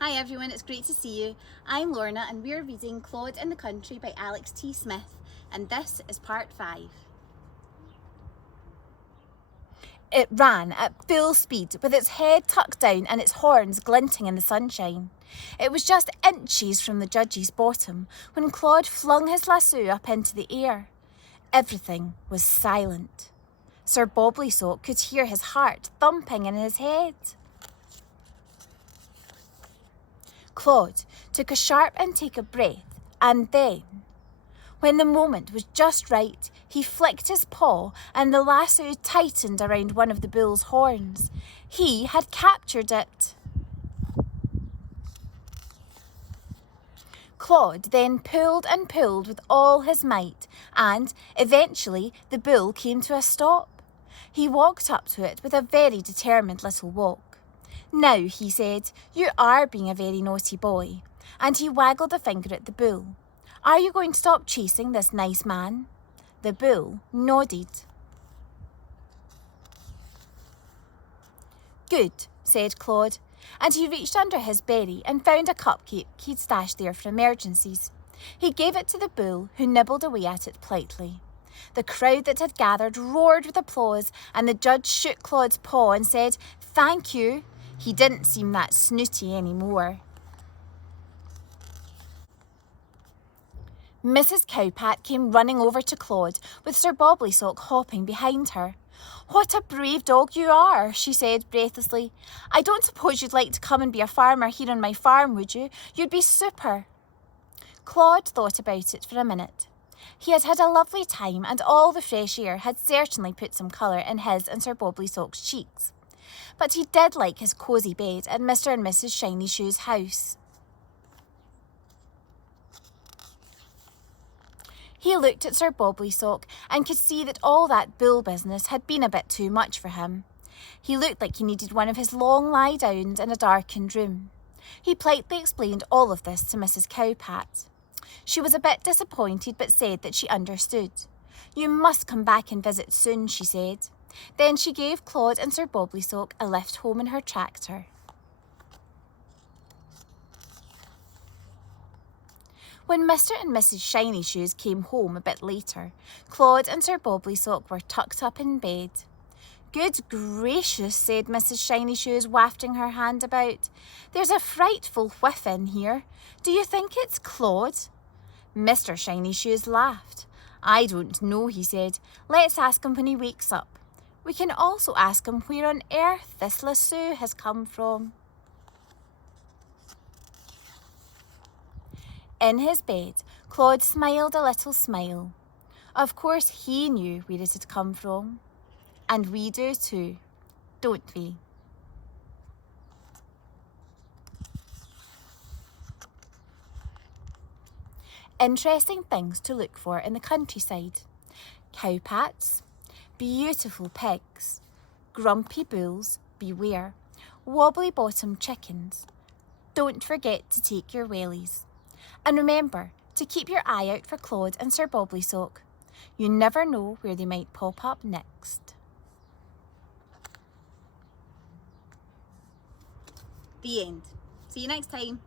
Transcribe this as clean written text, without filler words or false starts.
Hi everyone, it's great to see you. I'm Lorna and we're reading Claude in the Country by Alex T. Smith, and this is part 5. It ran at full speed with its head tucked down and its horns glinting in the sunshine. It was just inches from the judge's bottom when Claude flung his lasso up into the air. Everything was silent. Sir Bobleysock could hear his heart thumping in his head. Claude took a sharp intake of breath, and then, when the moment was just right, he flicked his paw and the lasso tightened around one of the bull's horns. He had captured it. Claude then pulled and pulled with all his might, and eventually the bull came to a stop. He walked up to it with a very determined little walk. "Now," he said, "you are being a very naughty boy." And he waggled a finger at the bull. "Are you going to stop chasing this nice man?" The bull nodded. "Good," said Claude, and he reached under his berry and found a cupcake he'd stashed there for emergencies. He gave it to the bull, who nibbled away at it politely. The crowd that had gathered roared with applause, and the judge shook Claude's paw and said, "Thank you." He didn't seem that snooty anymore. Mrs. Cowpat came running over to Claude, with Sir Bobleysock hopping behind her. "What a brave dog you are," she said breathlessly. "I don't suppose you'd like to come and be a farmer here on my farm, would you? You'd be super." Claude thought about it for a minute. He had had a lovely time, and all the fresh air had certainly put some colour in his and Sir Bobleysock's cheeks. But he did like his cosy bed at Mr. and Mrs. Shiny Shoe's house. He looked at Sir Bobleysock and could see that all that bull business had been a bit too much for him. He looked like he needed one of his long lie-downs in a darkened room. He politely explained all of this to Mrs. Cowpat. She was a bit disappointed but said that she understood. "You must come back and visit soon," she said. Then she gave Claude and Sir Bobleysock a lift home in her tractor. When Mr. and Mrs. Shiny Shoes came home a bit later, Claude and Sir Bobleysock were tucked up in bed. "Good gracious," said Mrs. Shiny Shoes, wafting her hand about. "There's a frightful whiff in here. Do you think it's Claude?" Mr. Shiny Shoes laughed. "I don't know," he said. "Let's ask him when he wakes up. We can also ask him where on earth this lasso has come from." In his bed, Claude smiled a little smile. Of course he knew where it had come from. And we do too, don't we? Interesting things to look for in the countryside. Cowpats, beautiful pigs, grumpy bulls, beware, wobbly-bottomed chickens. Don't forget to take your wellies. And remember to keep your eye out for Claude and Sir Bobleysock. You never know where they might pop up next. The end. See you next time.